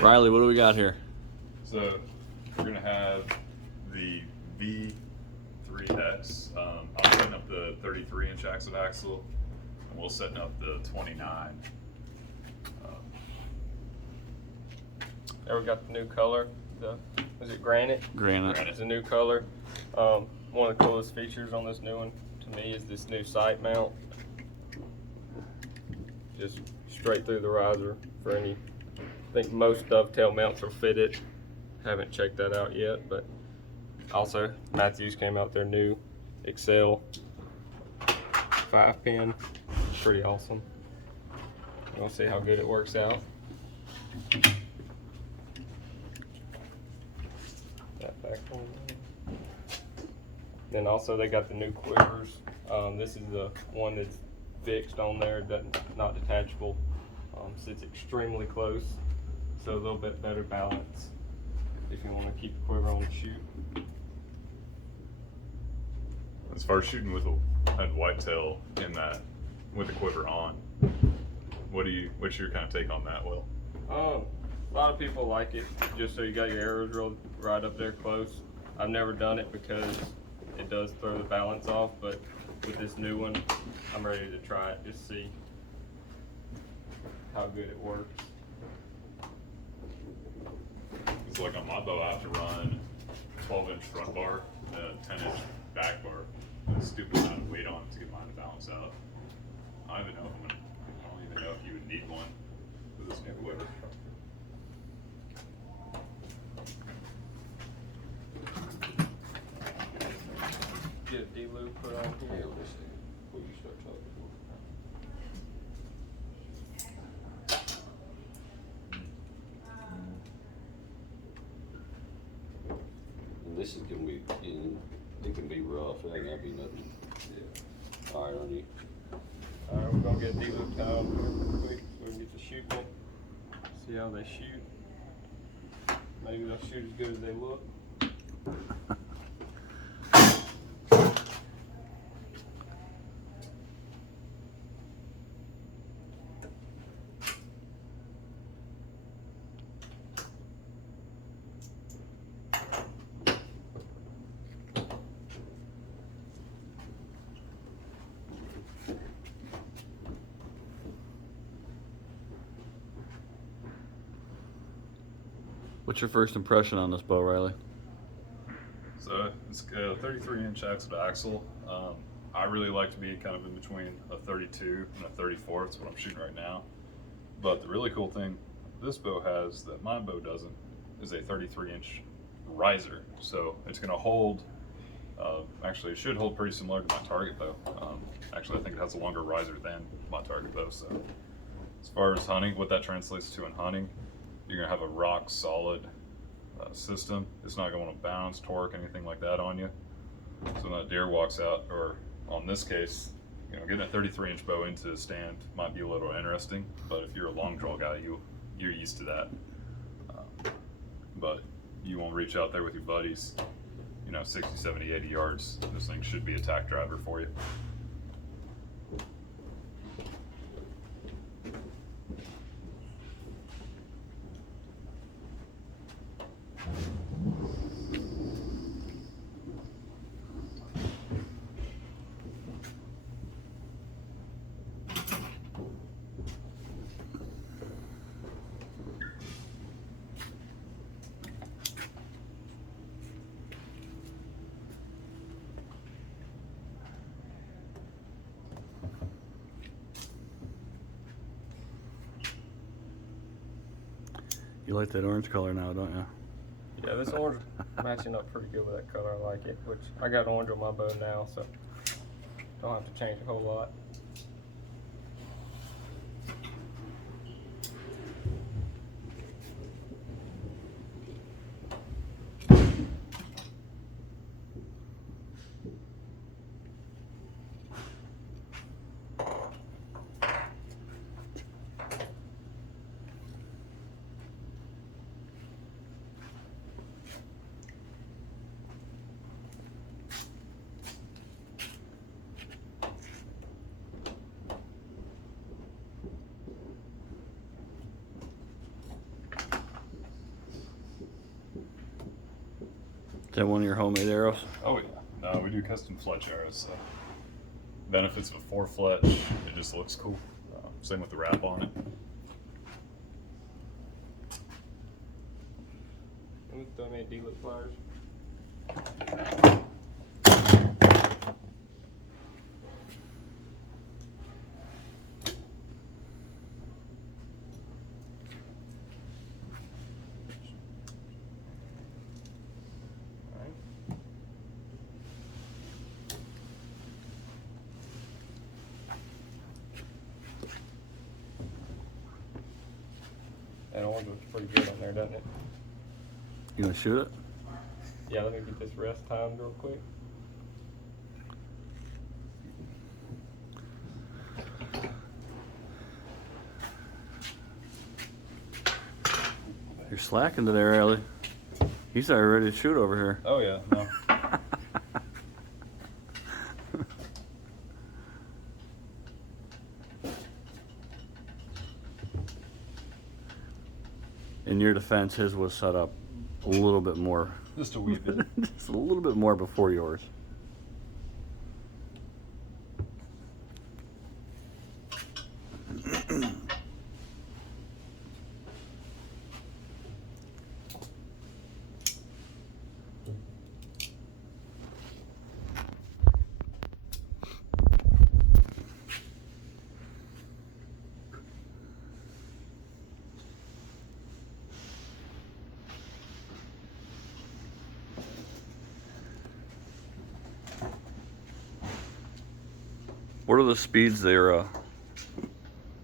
Riley, what do we got here? So we're gonna have the V3X. I'm setting up the 33-inch axle to axle, and we'll setting up the 29. There we got the new color. Is it granite? Granite. It's a new color. One of the coolest features on this new one to me is this new sight mount. Just straight through the riser for any. I think most dovetail mounts are fitted. Haven't checked that out yet, but also Mathews came out their new Excel 5-pin. Pretty awesome. We'll see how good it works out. That back on. Then also they got the new quivers. This is the one that's fixed on there, not detachable. Sits extremely close, so a little bit better balance if you want to keep the quiver on the shoot. As far as shooting with a whitetail in that with the quiver on, what's your kind of take on that, Will? A lot of people like it just so you got your arrows rolled right up there close. I've never done it because it does throw the balance off, but with this new one, I'm ready to try it, just see how good it works. It's like on my bow, I have to run 12-inch front bar and a 10-inch back bar. A stupid amount of weight on to get mine to balance out. I don't even know if you would need one with this new quiver. Get a D-loop put on here. Before you start talking. This is gonna be, it can be rough, it ain't gonna be nothing. Yeah. All right, on you. Alright, we're gonna get a D-loop tied on here real quick so we can get to shooting. See how they shoot. Maybe they'll shoot as good as they look. What's your first impression on this bow, Riley? So it's a 33-inch axle to axle. I really like to be kind of in between a 32 and a 34. That's what I'm shooting right now. But the really cool thing this bow has that my bow doesn't is a 33-inch riser. So it's going to hold, actually it should hold pretty similar to my target bow. Actually I think it has a longer riser than my target bow. So as far as hunting, what that translates to in hunting, you're gonna have a rock solid system. It's not gonna bounce, torque, anything like that on you. So when that deer walks out, or on this case, getting a 33-inch bow into a stand might be a little interesting, but if you're a long draw guy, you're used to that. But you won't reach out there with your buddies, 60, 70, 80 yards. This thing should be a tack driver for you. You like that orange color now, don't you? Yeah, this orange matching up pretty good with that color. I like it, which I got orange on my bow now, so don't have to change a whole lot. that one of your homemade arrows? Oh yeah. No, we do custom fletch arrows. So benefits of a 4 fletch. It just looks cool. Same with the wrap on it. Let me throw me a D-lip pliers. That orange looks pretty good on there, doesn't it? You gonna shoot it? Yeah, let me get this rest timed real quick. You're slacking today, Riley. He's already ready to shoot over here. Oh yeah. No. In your defense, his was set up a little bit more. Just a wee bit. Just a little bit more before yours. What are the speeds they're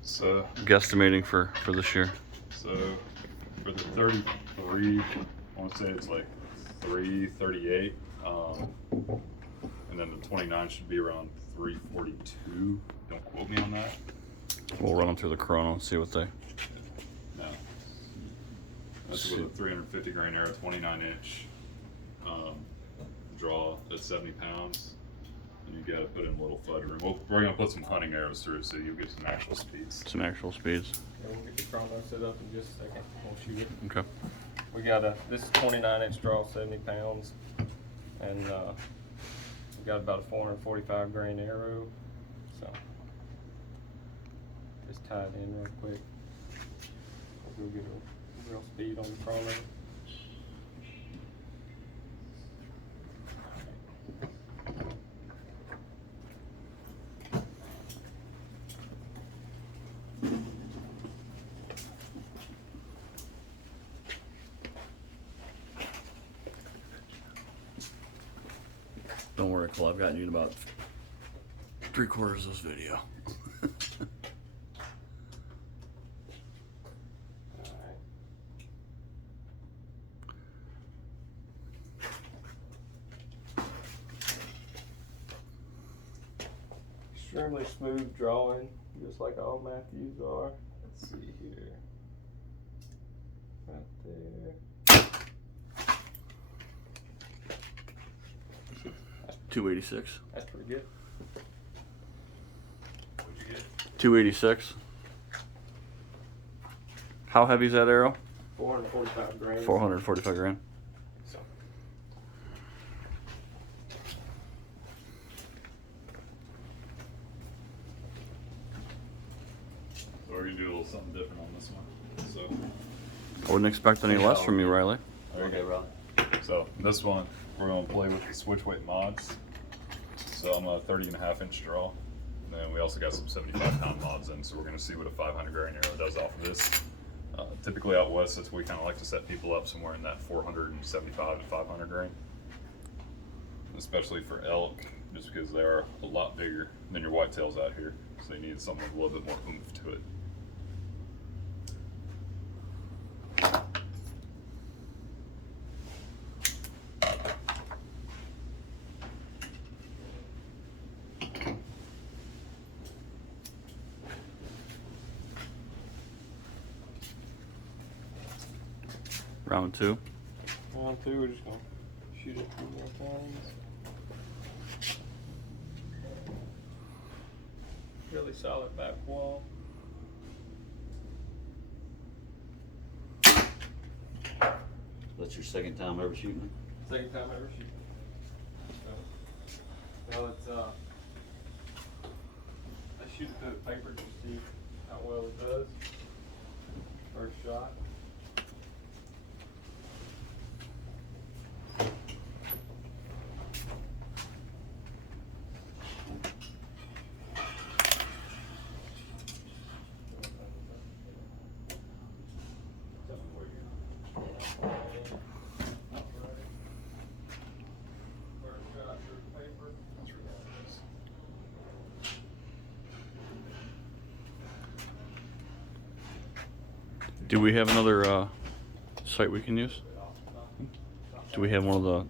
So guesstimating for this year? So for the 33, I want to say it's like 338, and then the 29 should be around 342. Don't quote me on that. We'll run them through the Chrono and see what they. No, that's with a 350 grain arrow, 29 inch, draw at 70 pounds. And you got to put in a little flutter room. We're going to put some hunting arrows through it so you'll get some actual speeds. Some actual speeds. Okay, we'll get the Chrono set up in just a second. We'll shoot it. Okay. We got this is 29 inch draw, 70 pounds, and we got about a 445 grain arrow. So just tie it in real quick. We'll get a real speed on the Chrono. Don't worry, Cole. I've gotten you in about 3/4 of this video. Extremely smooth drawing, just like all Mathews are. Let's see here. Right there. 286. That's pretty good. What'd you get? 286. How heavy is that arrow? 445 grains. 445 grain. So, So we're going to do a little something different on this one. So I wouldn't expect any less from you, Riley. Okay, Ron. So this one, we're going to play with the switch weight mods. So I'm a 30.5 inch draw. And then we also got some 75 pound mods in. So we're going to see what a 500 grain arrow does off of this. Typically out west, that's where we kind of like to set people up somewhere in that 475 to 500 grain. Especially for elk, just because they are a lot bigger than your whitetails out here. So you need something with a little bit more oomph to it. Round 2. round 2, we're just going to shoot it a few more times. Really solid back wall. That's your second time ever shooting it? Second time I ever shoot. So, well, it's I shoot it through the paper to see how well it does. First shot. Do we have another site we can use? Do we have one of the?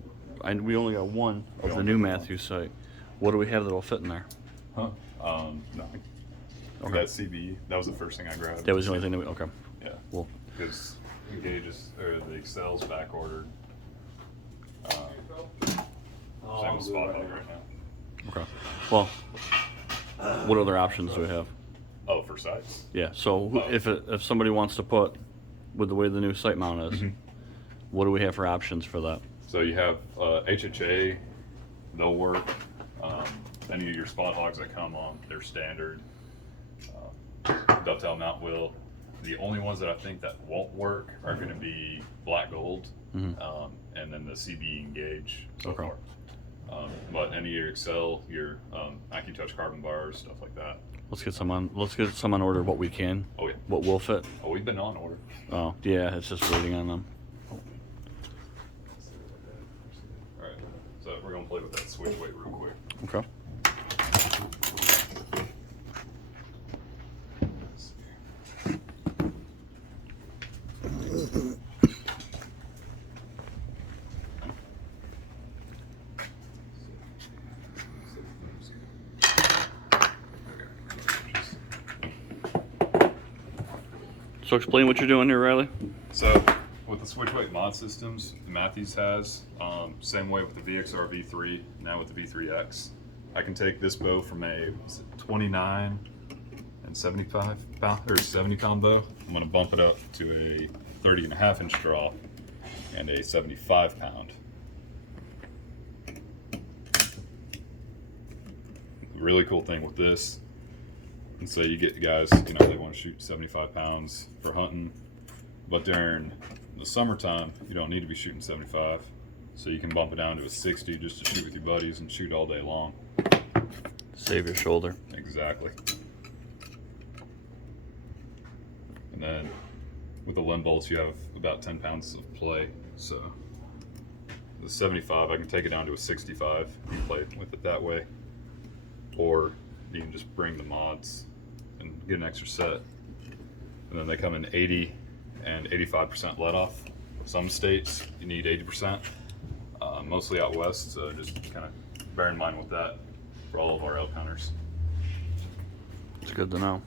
We only got one of the new Mathews site. What do we have that'll fit in there? Huh? Nothing. Okay. That CB, that was the first thing I grabbed. That was the only thing that we. Okay. Yeah. Well, Because the gauges or the Excel's back ordered. Same with Spotlight right now. okay. Well, what other options do we have? Oh, for sites. Yeah. So Oh. if somebody wants to put, with the way the new site mount is, Mhm. what do we have for options for that? So you have HHA, they'll work. Any of your spot hogs that come on, they're standard. Dovetail mount will. The only ones that I think that won't work are going to be black gold, Mhm. and then the CB Engage so Okay. far. But any of your Excel, your AccuTouch carbon bars, stuff like that. Let's get some on. Let's get some on order. What we can. Oh yeah. What will fit. Oh, we've been on order. Oh yeah, it's just waiting on them. All right. So we're gonna play with that switch weight real quick. Okay. So explain what you're doing here, Riley. So with the switch weight mod systems, Mathews has, same way with the VXR V3, now with the V3X, I can take this bow from a 29 and 75 pound or 70 pound bow. I'm going to bump it up to a 30.5 inch draw and a 75 pound. The really cool thing with this, and so you get guys, they want to shoot 75 pounds for hunting, but during the summertime, you don't need to be shooting 75. So you can bump it down to a 60 just to shoot with your buddies and shoot all day long. Save your shoulder. Exactly. And then with the limb bolts, you have about 10 pounds of play. So the 75, I can take it down to a 65 and play with it that way. Or you can just bring the mods and get an extra set. And then they come in 80 and 85% let off. Some states you need 80%, mostly out west, so just kind of bear in mind with that for all of our elk hunters. It's good to know.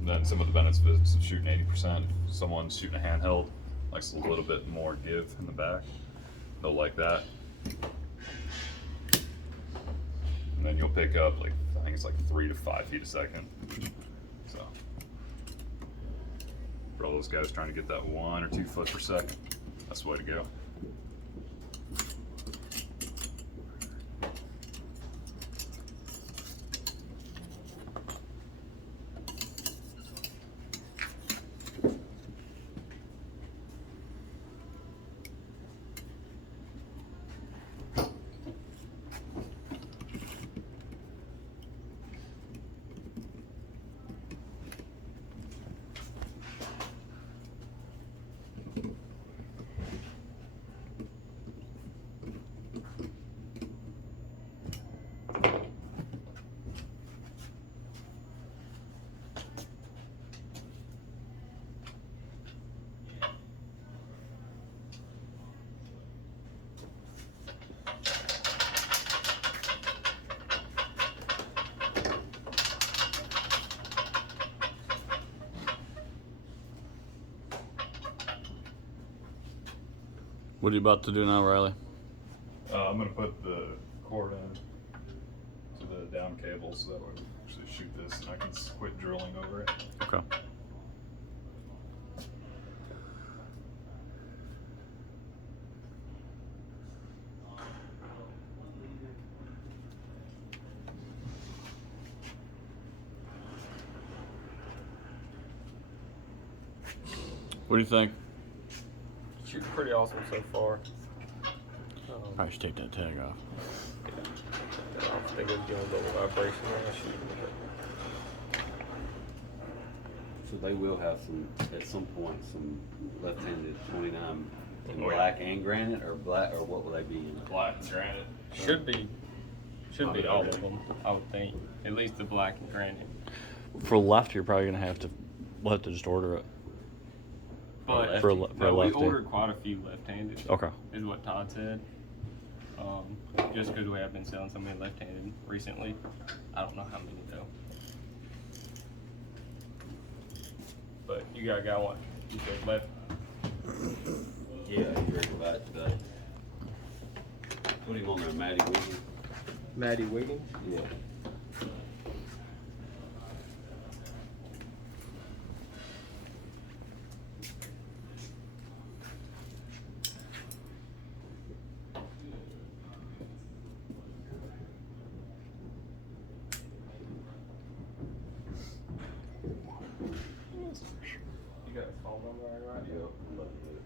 And then some of the benefits of shooting 80%, if someone's shooting a handheld, likes a little bit more give in the back, they'll like that. And then you'll pick up I think it's 3 to 5 feet a second. So for all those guys trying to get that 1 or 2 foot per second, that's the way to go. What are you about to do now, Riley? I'm gonna put the cord in to the down cable so that way we actually shoot this and I can quit drilling over it. Okay. What do you think? Shooting pretty awesome so far. Probably should take that tag off. I think it's doing a little vibration when I shoot. So they will have some, at some point, some left-handed 29 in Oh, yeah. black and granite, or black, or what will they be in? Black and granite. Should be all of them, I would think. At least the black and granite. For left, you're probably gonna have to. We'll have to just order it. But For a we lefty. ordered quite a few left-handed. Okay. Is what Todd said. Just because we have been selling so many left-handed recently. I don't know how many though. But you got one. You said left. Yeah, you read about it today. Put him on there, Matty Wiggins. Matty Wiggins. Yeah. You got his phone number right? Yeah, I'm looking at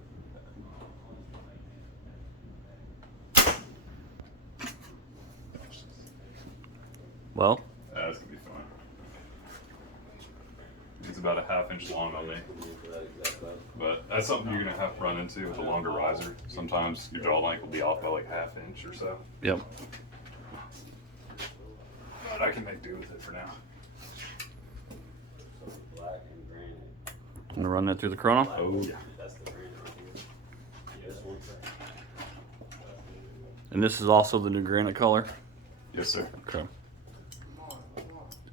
it. Well, That's gonna be fine. It's about a ½ inch long on me, but that's something you're gonna have to run into with a longer riser. Sometimes your draw length will be off by like ½ inch or so. yep. But I can make do with it for now. Black and granite. I'm gonna run that through the chrono. Oh yeah. That's the granite right here. This one. And this is also the new granite color. Yes, sir. Okay.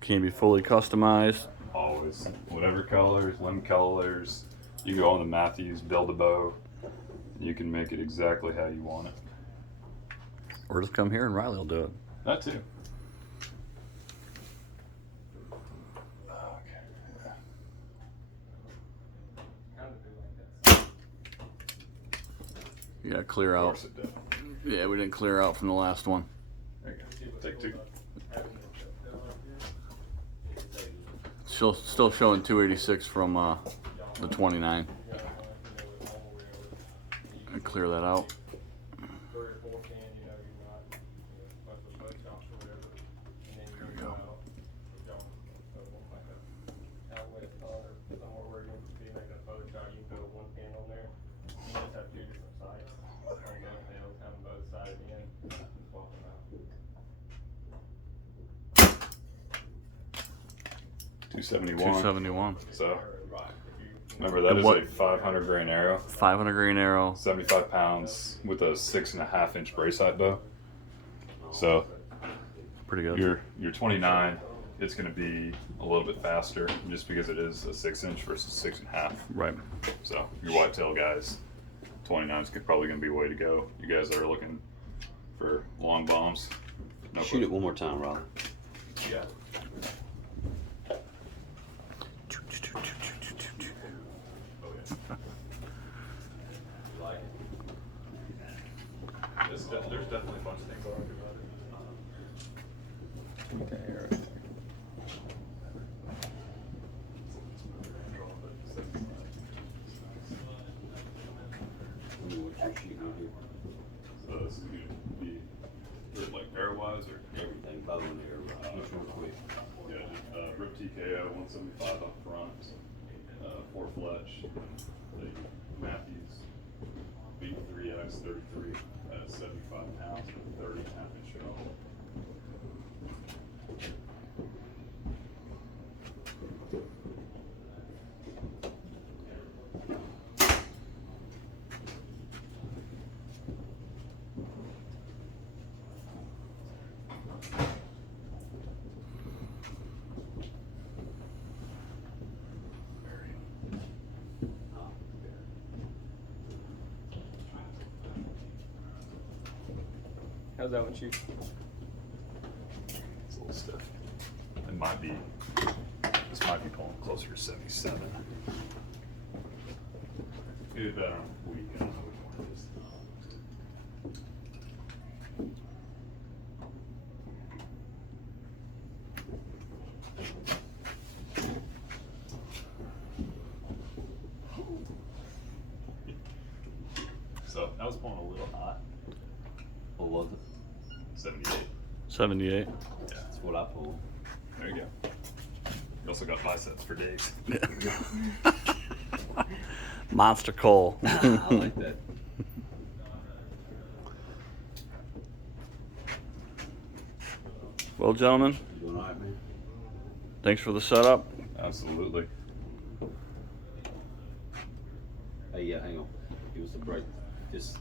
Can be fully customized. Always. Whatever colors, limb colors. You go on the Mathews, build a bow. You can make it exactly how you want it. Or just come here and Riley will do it. That too. You gotta clear Of out. course it did. Yeah, we didn't clear out from the last one. There you go. Take two. Still showing 286 from the 29. I clear that out. There we go. $271. 271. So remember that And is what- a 500 grain arrow, 500 grain arrow. 75 pounds with a 6.5 inch brace height bow. So Pretty good. your 29, it's going to be a little bit faster just because it is a 6 inch versus 6.5. Right. So your whitetail guys, 29 is probably going to be a way to go. You guys that are looking for long bombs, no Shoot it one more time, Riley. Yeah. There's definitely a bunch of things I like about it. What you're shooting here. So this is going to be like arrow-wise or Everything, bow and arrow. Which one quick? yeah, Rip TKO 175 up front, 4 Fletch, the Mathews V3X 33 at 75 pounds with 30.5 inch shell. How's that one shoot? It's a little stiff. It might be, this might be pulling closer to 77. Either that or weak, I don't know which one it is. 78. Yeah, That's what I pull. there you go. You also got biceps for days. Monster coal. I like that. Well, gentlemen, You doing all right, man? thanks for the setup. Absolutely. Hey, yeah, hang on. Give us a break. Just